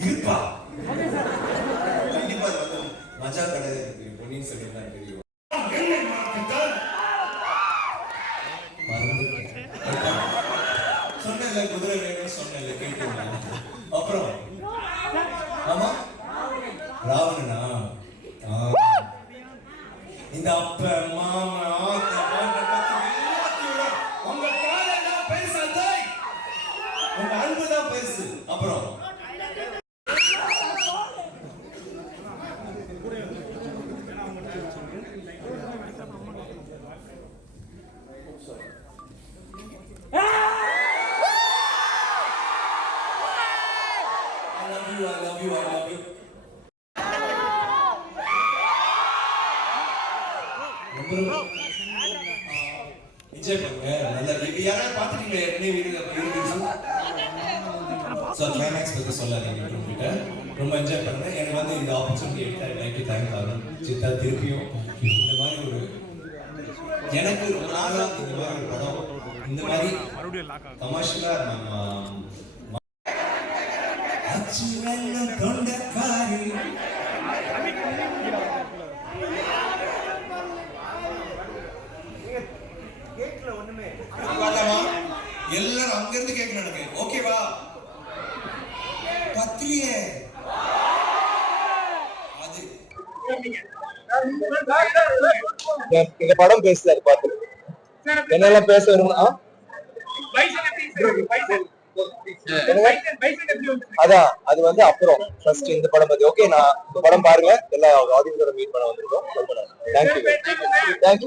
இருப்பா கண்டிப்பா மஜா கிடையாது. பொன்னியின் செல்வன் தான் தெரியும். சொன்னல குதிரை வேணும்னு சொன்னல கேட்டீங்களா? அப்புறம் ஆமா ராவணனா இந்த அப்ப மாமா உங்க காலம் பெருசு, உங்க அன்புதான் பெருசு. அப்புறம் என்ஜாய் பண்ணுங்க. நல்லா இப்ப யாராவது பாத்துட்டீங்களா? கிளைமேக்ஸ் பத்தி சொல்லாதீங்க. ரொம்ப என்ஜாய் பண்ணுங்க. எனக்கு வந்து இந்த ஆப்பர்ச்சுனிட்டி எடுத்து தேங்க் ஆகும். சித்தா திருப்பியும் இந்த மாதிரி ஒரு எனக்கு ரொம்ப நாளா இந்த மாதிரி ஒரு படம் இந்த மாதிரி கமர்ஷியலா தொண்டக்காரி எல்லாரும் அங்க இருந்து கேட்கணும் எனக்கு. ஓகேவா? பத்திரியே அது இந்த படம் பேசுறாரு பாத்து என்னெல்லாம் பேச வருமா? அதான் அது வந்து அப்புறம் ஃபர்ஸ்ட் இந்த படம் பத்தி. ஓகே, நான் இந்த படம் பாருங்க. எல்லா ஆடியன்ஸோட மீட் பண்ண வந்திருக்கோம். தேங்க்யூ.